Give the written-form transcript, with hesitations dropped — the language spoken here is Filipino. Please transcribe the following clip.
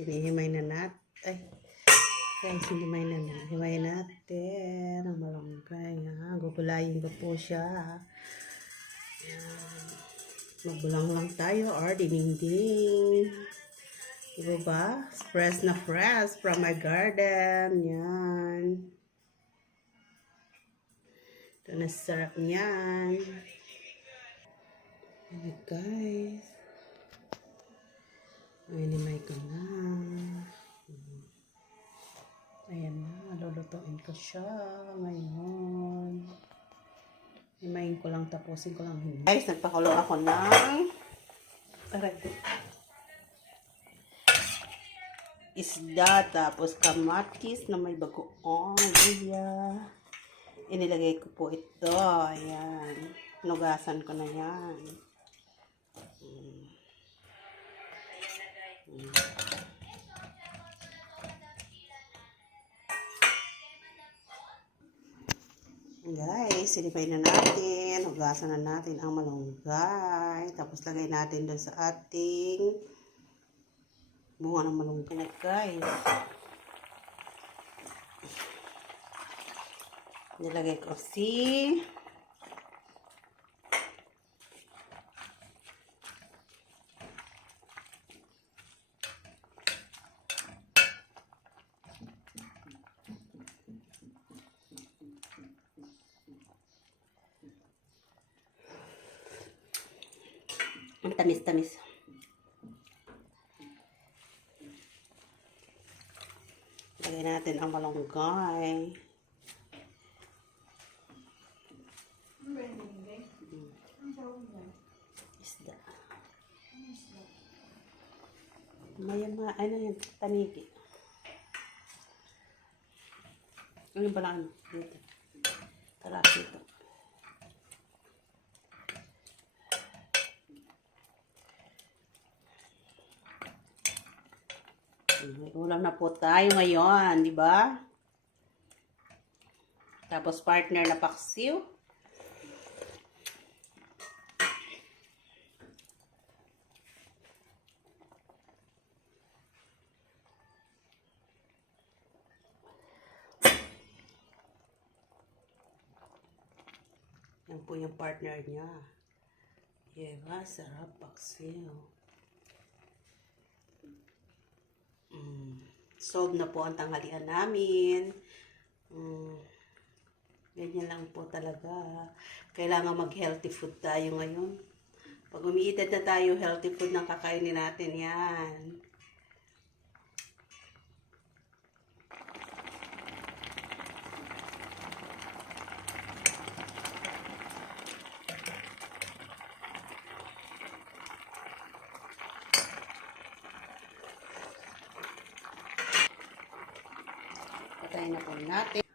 hinihimay na natin. Ay, guys, hinihimay natin ang malunggay. Gugulayin ko po siya. Yan. Magbulang lang tayo or dinding. Diba ba? Fresh na fresh from my garden. Yan. Ito na sarap niyan. Ayan guys. Hinimay ko na. Ayan na. Lulutuin ko siya ngayon. Himayin ko lang. Tapusin ko lang. Guys, nagpakulo ako ng isda. Tapos kamatis na may bagoong. Luya. Inilagay ko po ito. Ayan. Nugasan ko na yan. Guys, sinipay na natin. Hugasan na natin ang malunggay. Tapos lagay natin doon sa ating bunga ng malunggay. Guys, nilagay ko ang tamis-tamis. Lagay natin ang malunggay. Isda. Maya-maya, ano yan? Tanigi. Ano ba na ano? Dito. Tara, dito. May ulam na po tayo ngayon, di ba? Tapos partner na paksiw. Yan po yung partner niya. Diba? Sarap paksiw. Solve na po ang tanghalian namin. Ganyan lang po talaga. Kailangan mag-healthy food tayo ngayon. Pag umiidad na tayo, healthy food nang kakainin natin yan. Patayin na po natin.